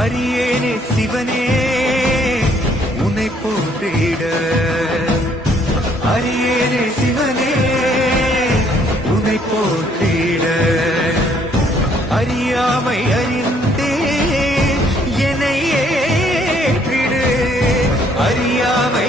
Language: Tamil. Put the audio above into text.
அரியேனே சிவனே உன்னை போற்றிட. அரியேனே சிவனே உன்னை போற்றிட. அறியாமை அறிந்தே என்னை ஏற்றிடு. அறியாமை